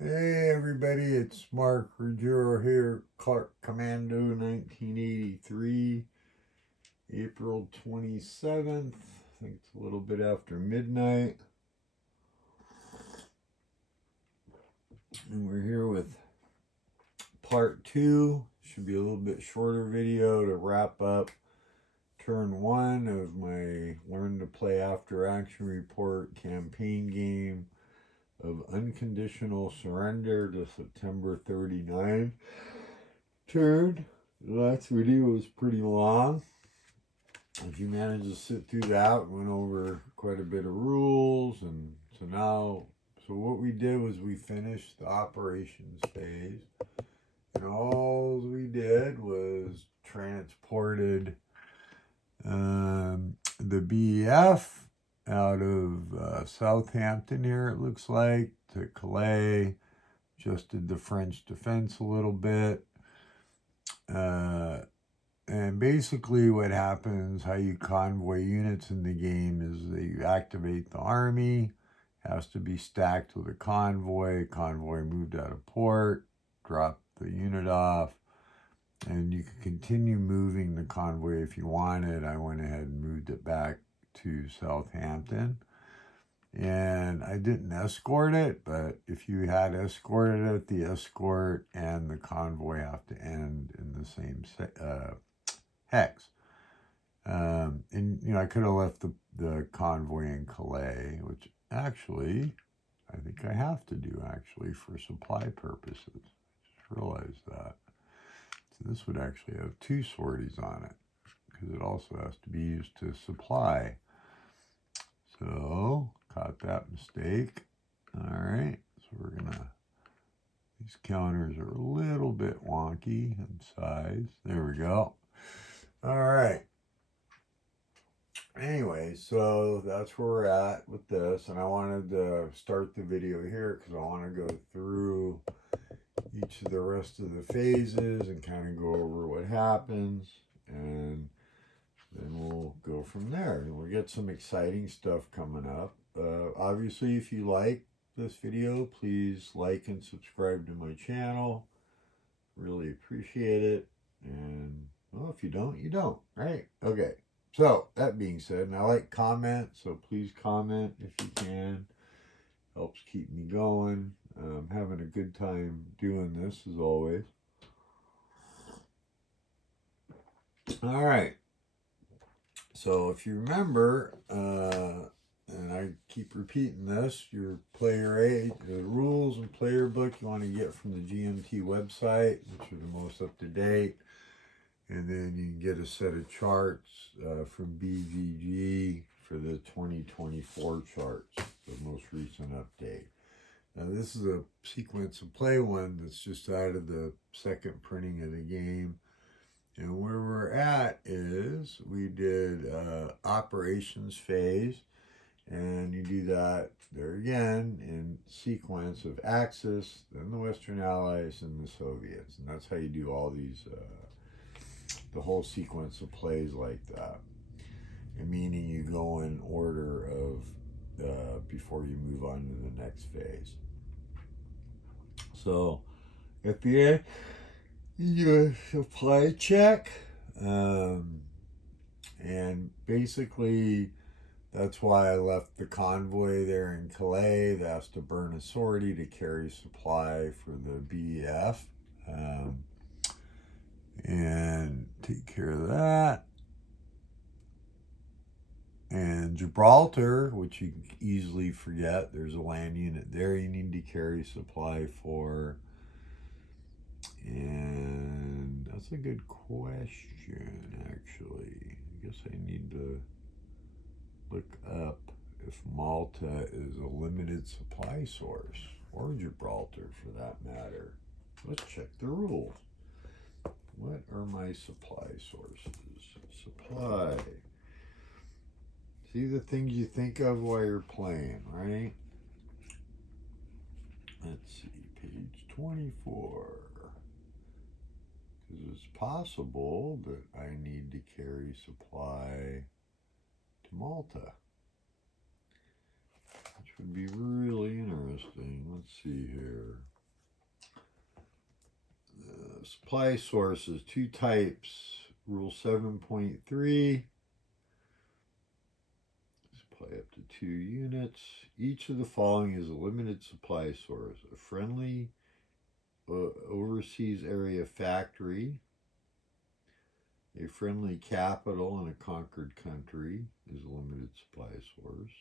Hey everybody, it's Mark Ruggiero here, Clark Commando 1983, April 27th. I think it's a little bit after midnight. And we're here with part 2. Should be a little bit shorter video to wrap up turn 1 of my Learn to Play After Action Report campaign game of Unconditional Surrender to September 39 turn. The last video was pretty long. If you managed to sit through that, went over quite a bit of rules, and so what we did was we finished the operations phase, and all we did was transported the BEF out of Southampton here, it looks like, to Calais, adjusted the French defense a little bit. And basically what happens, how you convoy units in the game, is that you activate the army, has to be stacked with a convoy moved out of port, drop the unit off, and you can continue moving the convoy if you wanted. I went ahead and moved it back to Southampton. And I didn't escort it, but if you had escorted it, the escort and the convoy have to end in the same hex. And, I could have left the convoy in Calais, which actually, I think I have to do, actually, for supply purposes. I just realized that. So this would actually have 2 sorties on it, because it also has to be used to supply. So, caught that mistake. All right, so we're gonna, these counters are a little bit wonky in size. There we go. All right. Anyway, so that's where we're at with this, and I wanted to start the video here because I want to go through each of the rest of the phases and kind of go over what happens, and then we'll go from there. And we'll get some exciting stuff coming up. Obviously, if you like this video, please like and subscribe to my channel. Really appreciate it. And, well, if you don't, you don't, right? Okay. So, that being said, and I like comments, so please comment if you can. Helps keep me going. I'm having a good time doing this, as always. All right. So, if you remember, and I keep repeating this, your player aid, the rules and player book you want to get from the GMT website, which are the most up to date. And then you can get a set of charts from BGG for the 2024 charts, the most recent update. Now this is a sequence of play one that's just out of the second printing of the game. And where we're at is we did operations phase, and you do that there again in sequence of Axis, then the Western Allies, and the Soviets. And that's how you do all these the whole sequence of plays like that, and meaning you go in order of before you move on to the next phase. So at the end, you do a supply check, and basically that's why I left the convoy there in Calais. That has to burn a sortie to carry supply for the BEF. And take care of that. And Gibraltar, which you can easily forget, there's a land unit there you need to carry supply for. And that's a good question, actually. I guess I need to look up if Malta is a limited supply source, or Gibraltar for that matter. Let's check the rules. What are my supply sources? Supply. See the things you think of while you're playing, right? Let's see, page 24. Because it's possible that I need to carry supply to Malta, which would be really interesting. Let's see here. supply sources, 2 types. Rule 7.3. Supply up to 2 units. Each of the following is a limited supply source. A friendly overseas area factory, a friendly capital in a conquered country is a limited supply source.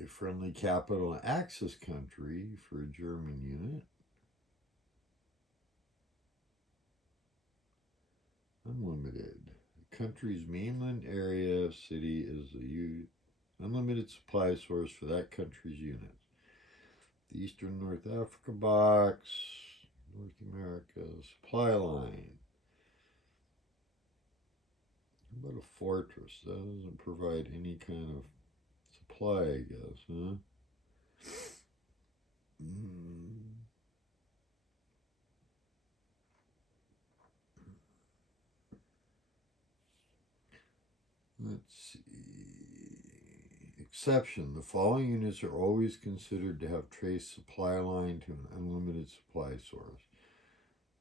A friendly capital and Axis country for a German unit. Unlimited. The country's mainland area city is a unlimited supply source for that country's units. The Eastern North Africa box, North America supply line. How about a fortress? That doesn't provide any kind of supply, I guess, huh? Let's see. Exception. The following units are always considered to have traced supply line to an unlimited supply source.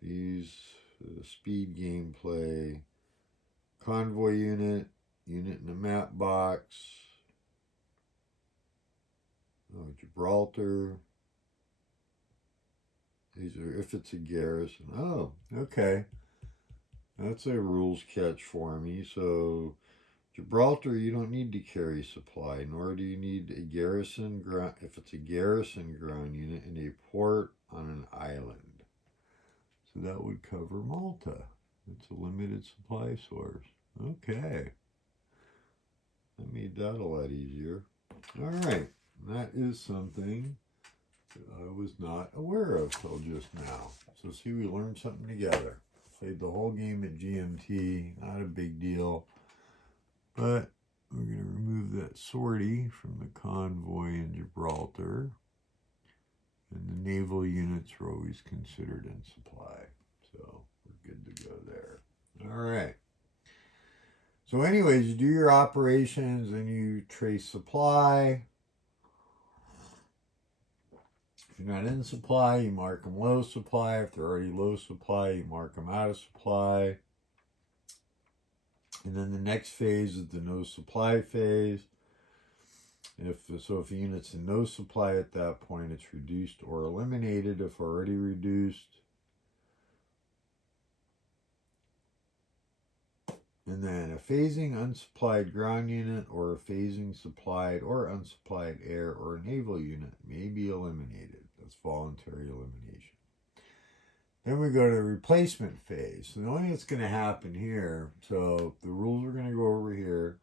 These, speed gameplay, convoy unit, unit in the map box, Gibraltar. These are if it's a garrison. Oh, okay. That's a rules catch for me. So Gibraltar, you don't need to carry supply, nor do you need a garrison ground if it's a garrison ground unit in a port on an island. So that would cover Malta. It's a limited supply source. Okay. That made that a lot easier. All right. That is something that I was not aware of till just now. So see, we learned something together. Played the whole game at GMT. Not a big deal. But we're going to remove that sortie from the convoy in Gibraltar. And the naval units are always considered in supply. So we're good to go there. All right. So anyways, you do your operations and you trace supply. If you're not in supply, you mark them low supply. If they're already low supply, you mark them out of supply. And then the next phase is the no supply phase. If a unit's in no supply at that point, it's reduced or eliminated if already reduced. And then a phasing unsupplied ground unit or a phasing supplied or unsupplied air or naval unit may be eliminated. That's voluntary elimination. Then we go to the replacement phase. So the only thing that's going to happen here, so the rules we're going to go over here,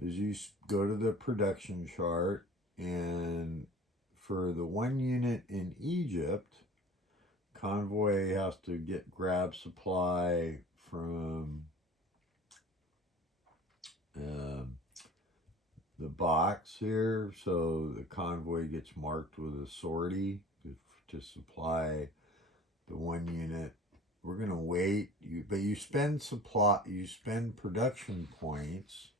is you go to the production chart, and for the 1 unit in Egypt, convoy has to grab supply from the box here. So the convoy gets marked with a sortie to supply the 1 unit. We're going to wait, but you spend production points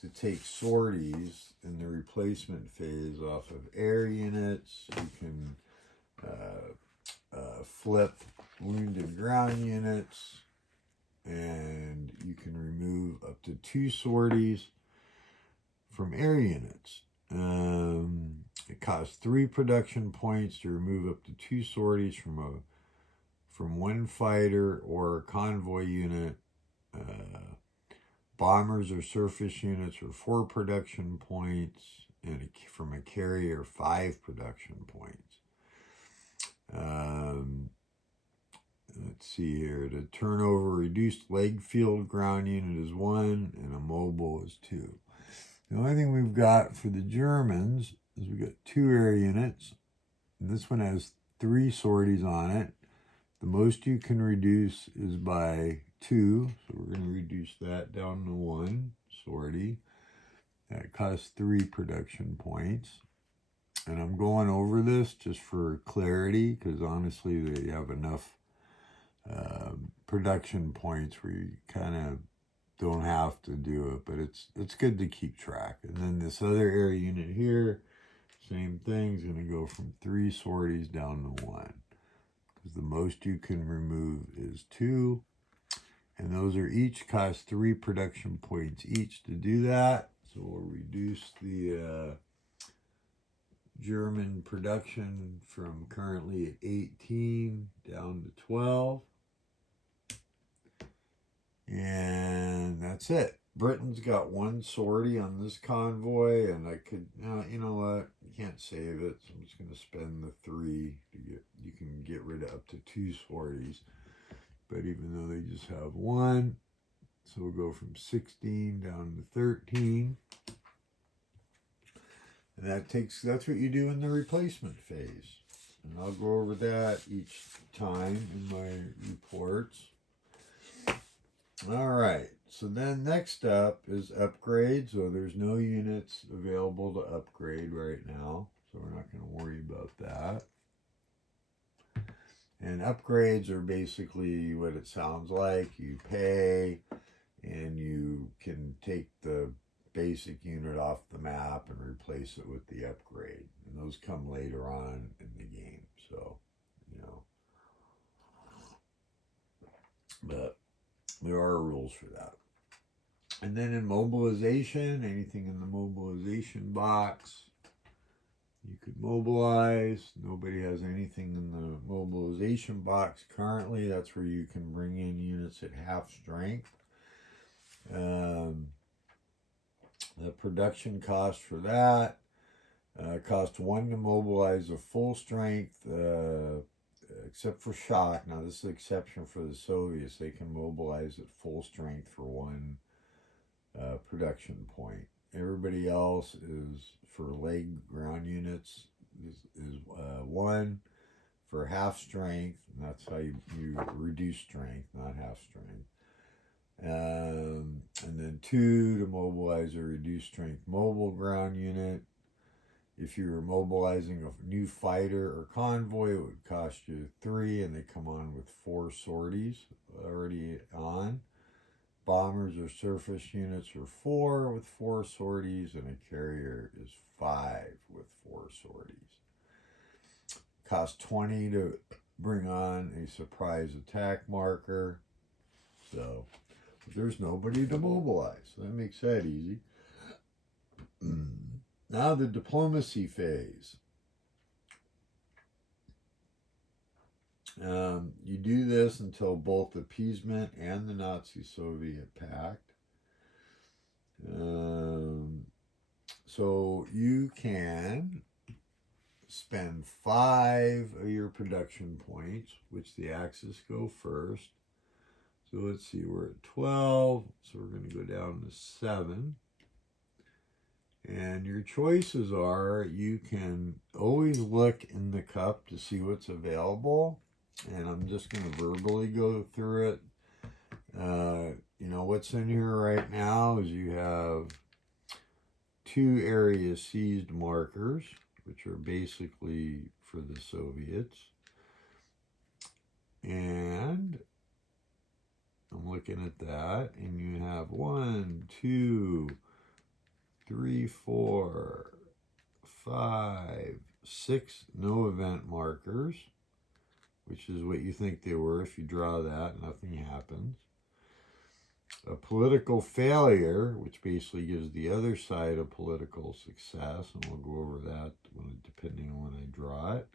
to take sorties in the replacement phase off of air units. You can flip wounded ground units, and you can remove up to 2 sorties from air units. It costs 3 production points to remove up to 2 sorties from 1 fighter or convoy unit. Bombers or surface units are 4 production points, and from a carrier 5 production points. Let's see here. The turnover reduced leg field ground unit is 1, and a mobile is 2. The only thing we've got for the Germans is we've got 2 air units. And this one has 3 sorties on it. The most you can reduce is by 2. So we're going to reduce that down to 1 sortie. That costs 3 production points. And I'm going over this just for clarity, because honestly they have enough production points where you kind of don't have to do it, but it's good to keep track. And then this other air unit here, same thing, is going to go from 3 sorties down to 1. Because the most you can remove is 2. And those are each cost 3 production points each to do that. So we'll reduce the German production from currently at 18 down to 12. And that's it. Britain's got 1 sortie on this convoy, and I could, you know what? You can't save it, so I'm just going to spend the 3 to get. You can get rid of up to 2 sorties, but even though they just have 1, so we'll go from 16 down to 13. And that's what you do in the replacement phase. And I'll go over that each time in my reports. All right, so then next up is upgrade. So there's no units available to upgrade right now, so we're not going to worry about that. And upgrades are basically what it sounds like. You pay, and you can take the basic unit off the map and replace it with the upgrade. And those come later on in the game, so, you know. But there are rules for that. And then in mobilization, anything in the mobilization box, you could mobilize. Nobody has anything in the mobilization box currently. That's where you can bring in units at half strength. The production cost for that cost 1 to mobilize a full strength, except for shock. Now, this is an exception for the Soviets. They can mobilize at full strength for 1 production point. Everybody else is for leg ground units is 1 for half strength, and that's how you reduce strength, not half strength. And then 2 to mobilize a reduced strength mobile ground unit. If you're mobilizing a new fighter or convoy, it would cost you 3, and they come on with 4 sorties already on. Bombers or surface units are 4 with 4 sorties, and a carrier is 5 with 4 sorties. Cost 20 to bring on a surprise attack marker. So there's nobody to mobilize. So that makes that easy. Now the diplomacy phase. You do this until both appeasement and the Nazi-Soviet pact. So you can spend 5 of your production points, which the Axis go first. So let's see, we're at 12, so we're going to go down to 7. And your choices are, you can always look in the cup to see what's available. And I'm just going to verbally go through it. You know, what's in here right now is you have 2 area seized markers, which are basically for the Soviets. And I'm looking at that, and you have 1, 2, 3, 4, 5, 6 no event markers, which is what you think they were. If you draw that, nothing happens. A political failure, which basically gives the other side a political success, and we'll go over that depending on when I draw it.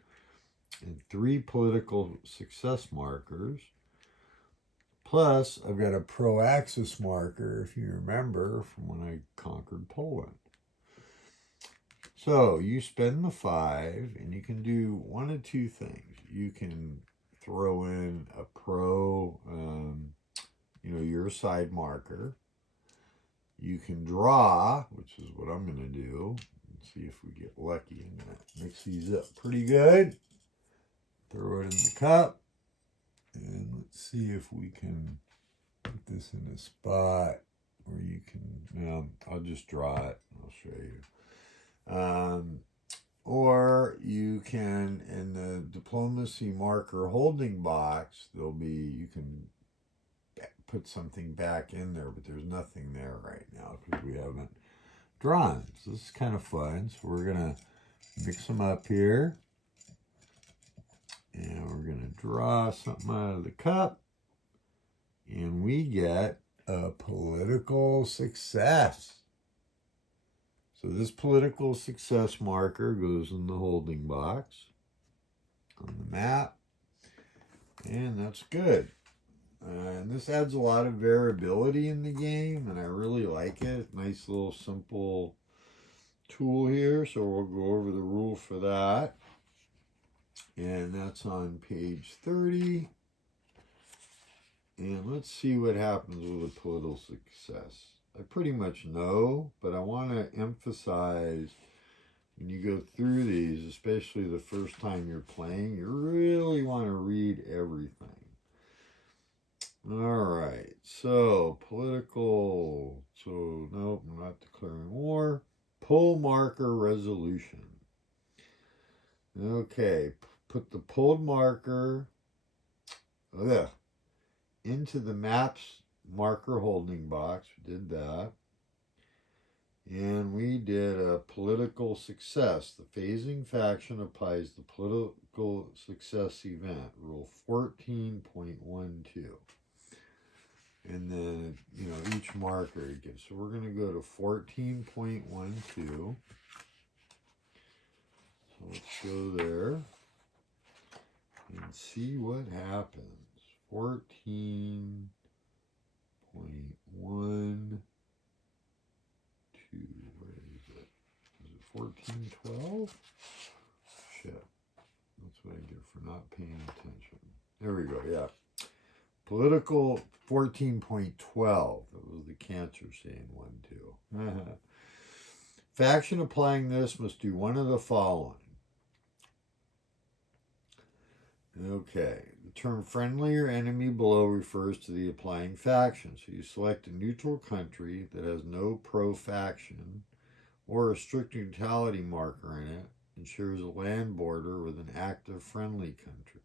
And 3 political success markers. Plus, I've got a pro-Axis marker, if you remember, from when I conquered Poland. So you spend the 5, and you can do one of 2 things. You can throw in a pro, your side marker. You can draw, which is what I'm going to do. Let's see if we get lucky in that. Mix these up pretty good. Throw it in the cup. And let's see if we can put this in a spot where you can, I'll just draw it. I'll show you. Or you can, in the diplomacy marker holding box, you can put something back in there, but there's nothing there right now because we haven't drawn. So this is kind of fun. So we're going to mix them up here. And we're going to draw something out of the cup. And we get a political success. So this political success marker goes in the holding box on the map. And that's good. And this adds a lot of variability in the game, and I really like it. Nice little simple tool here. So we'll go over the rule for that. And that's on page 30. And let's see what happens with a political success. I pretty much know, but I want to emphasize when you go through these, especially the first time you're playing, you really want to read everything. All right, so political, so nope, I'm not declaring war. Pull marker resolution. Okay, put the pulled marker into the map's marker holding box. We did that. And we did a political success. The phasing faction applies the political success event, rule 14.12. And then, each marker it gives. So we're going to go to 14.12. So let's go there and see what happens. 14.12. Where is it? Is it 1412? Shit. That's what I get for not paying attention. There we go, yeah. Political 14.12. That was the cancer saying 1, 2. Faction applying this must do one of the following. Okay, the term friendly or enemy below refers to the applying faction. So you select a neutral country that has no pro-faction or a strict neutrality marker in it and shares a land border with an active friendly country.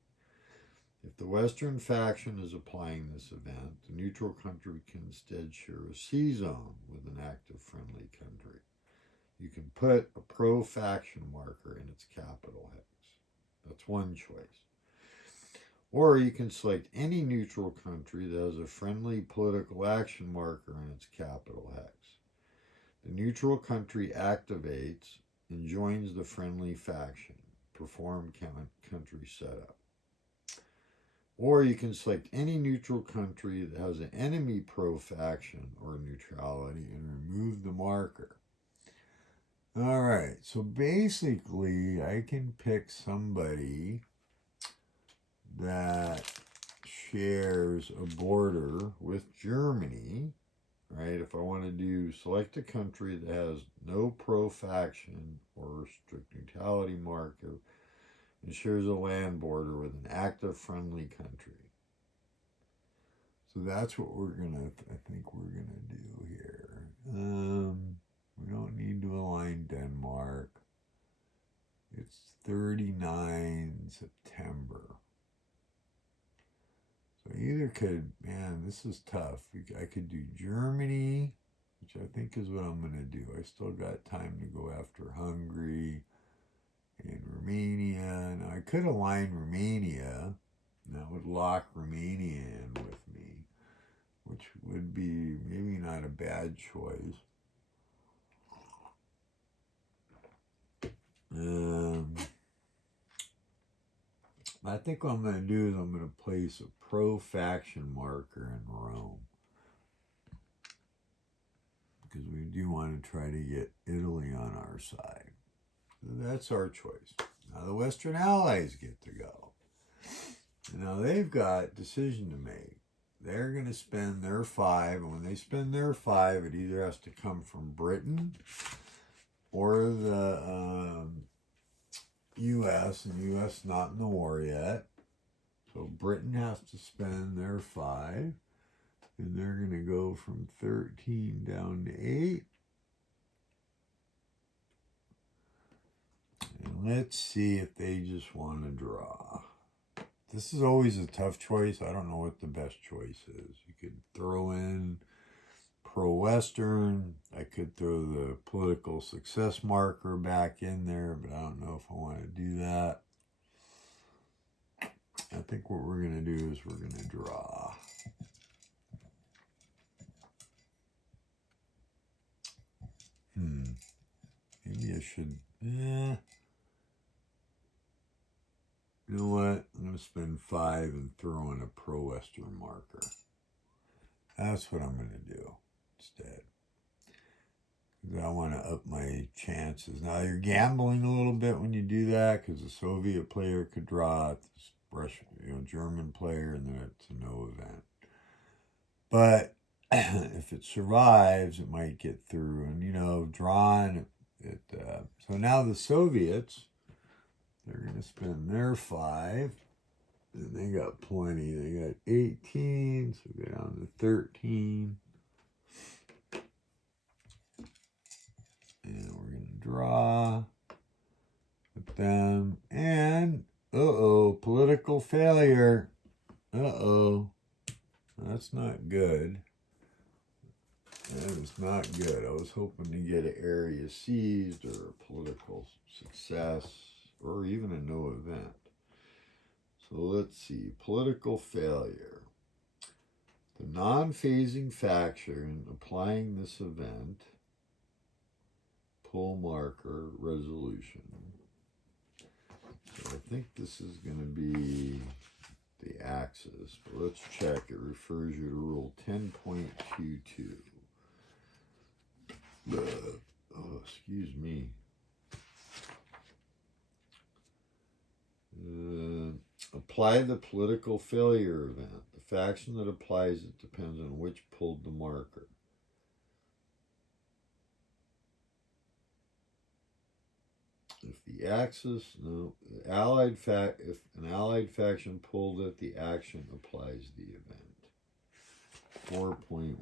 If the Western faction is applying this event, the neutral country can instead share a C-zone with an active friendly country. You can put a pro-faction marker in its capital hex. That's one choice. Or you can select any neutral country that has a friendly political action marker in its capital hex. The neutral country activates and joins the friendly faction. Perform country setup. Or you can select any neutral country that has an enemy pro-faction or neutrality and remove the marker. All right, so basically I can pick somebody that shares a border with Germany, right? If I want to select a country that has no pro-faction or strict neutrality marker and shares a land border with an active friendly country. So that's what I think we're gonna do here. We don't need to align Denmark. It's 39 September. So I either could, man, this is tough. I could do Germany, which I think is what I'm going to do. I still got time to go after Hungary and Romania. Now I could align Romania, and that would lock Romania in with me, which would be maybe not a bad choice. I think what I'm going to do is I'm going to place a pro-faction marker in Rome. Because we do want to try to get Italy on our side. So that's our choice. Now the Western Allies get to go. Now they've got decision to make. They're going to spend their 5, and when they spend their 5, it either has to come from Britain or the U.S., and the U.S. not in the war yet. So Britain has to spend their 5, and they're going to go from 13 down to 8. And let's see if they just want to draw. This is always a tough choice. I don't know what the best choice is. You could throw in pro-Western. I could throw the political success marker back in there, but I don't know if I want to do that. I think what we're going to do is we're going to draw. Maybe I should, you know what? I'm going to spend 5 and throw in a pro-Western marker. That's what I'm going to do instead. I want to up my chances. Now, you're gambling a little bit when you do that because the Soviet player could draw this Russian, German player, and then it's a no event. But if it survives, it might get through. And, drawn, so now the Soviets, they're going to spend their 5. And they got plenty. They got 18, so go down to 13. And we're going to draw with them. And, political failure. That's not good. That is not good. I was hoping to get an area seized or a political success or even a no event. So let's see. Political failure. The non-phasing faction applying this event. Pull marker resolution. So I think this is going to be the axis, but let's check. It refers you to rule 10.22. Excuse me. Apply the political failure event. The faction that applies it depends on which pulled the marker. If the axis, no, if an allied faction pulled it, the action applies the event. 4.11.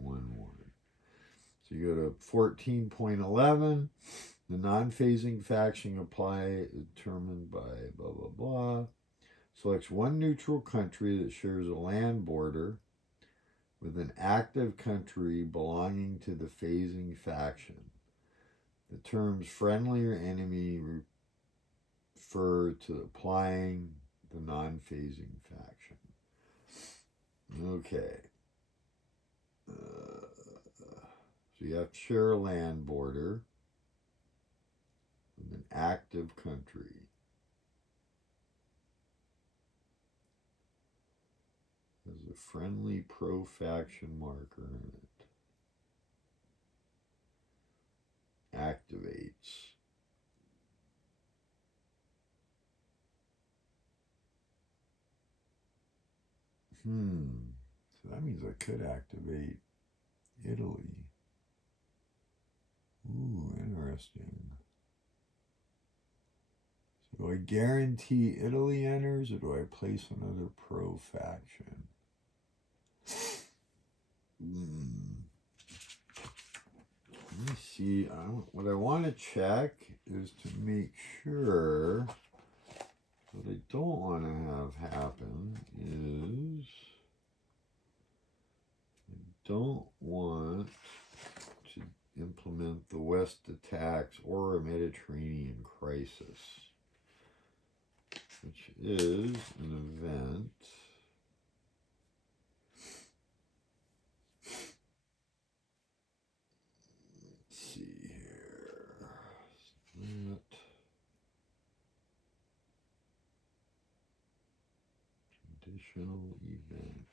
So you go to 14.11. The non-phasing faction apply determined by blah, blah, blah. Selects one neutral country that shares a land border with an active country belonging to the phasing faction. The terms friendly or enemy refer to applying the non-phasing faction. Okay. So you have to share a land border with an active country. There's a friendly pro-faction marker in it. Activates. So that means I could activate Italy. Ooh, interesting. So do I guarantee Italy enters, or do I place another pro-faction? Let me see. What I want to check is to make sure what I don't want to have happen is I don't want to implement the West attacks or a Mediterranean crisis, which is an event. Let's see here. That. Conditional event.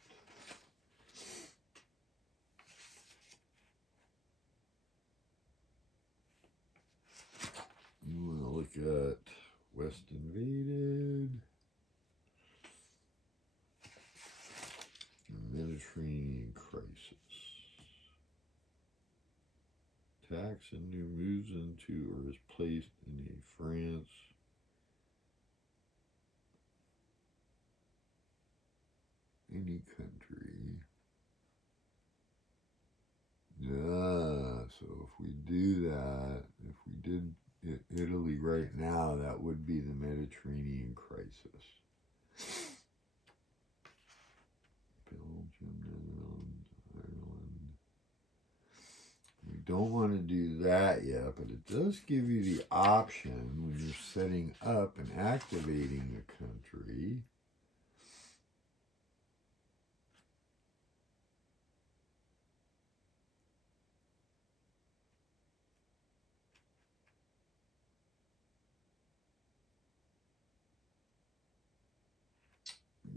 I'm going to look at West invaded, Mediterranean crisis. Attacks and new moves into or is placed in a France. Any country. Yeah, so if we do that, if we did Italy right now, that would be the Mediterranean crisis. Belgium, Netherlands, Ireland. don't want to do that yet, but it does give you the option when you're setting up and activating the country.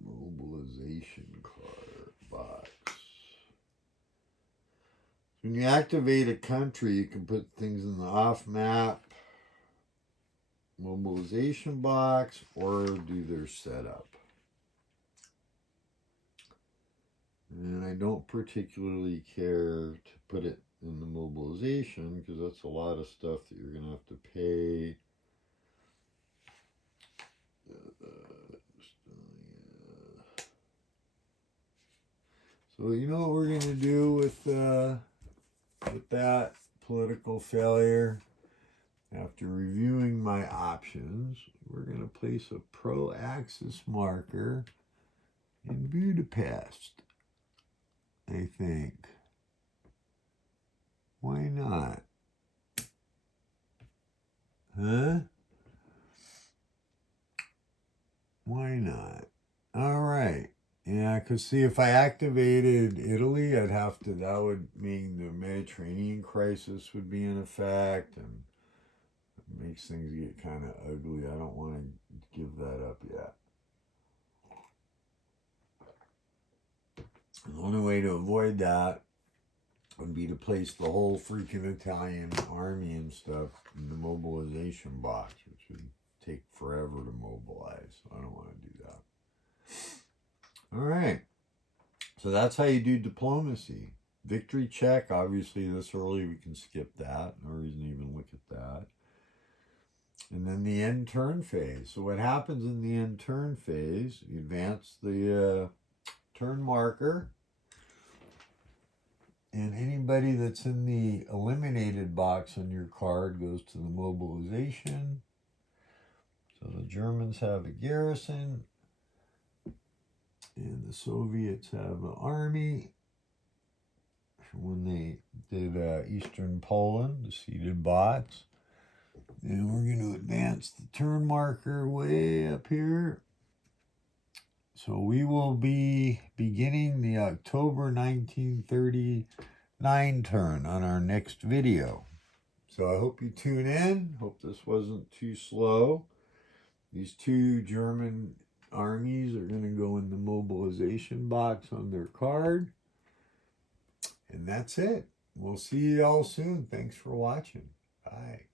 Mobilization card box. When you activate a country, you can put things in the off map mobilization box or do their setup. And I don't particularly care to put it in the mobilization because that's a lot of stuff that you're going to have to pay. So you know what we're going to do with that political failure? After reviewing my options, we're going to place a pro-axis marker in Budapest, I think. Why not? Huh? Why not? All right. Yeah, because see, if I activated Italy, I'd have to, that would mean the Mediterranean crisis would be in effect, and it makes things get kind of ugly. I don't want to give that up yet. The only way to avoid that would be to place the whole freaking Italian army and stuff in the mobilization box, which would take forever to mobilize. I don't want to do that. All right. So that's how you do diplomacy. Victory check. Obviously, this early we can skip that. No reason to even look at that. And then the end turn phase. So what happens in the end turn phase, you advance the turn marker. And anybody that's in the eliminated box on your card goes to the mobilization. So the Germans have a garrison. And the Soviets have an army. When they did Eastern Poland, the seated bots. And we're going to advance the turn marker way up here. So we will be beginning the October 1939 turn on our next video. So I hope you tune in. Hope this wasn't too slow. These two German armies are going to go in the mobilization box on their card. And that's it. We'll see you all soon. Thanks for watching. Bye.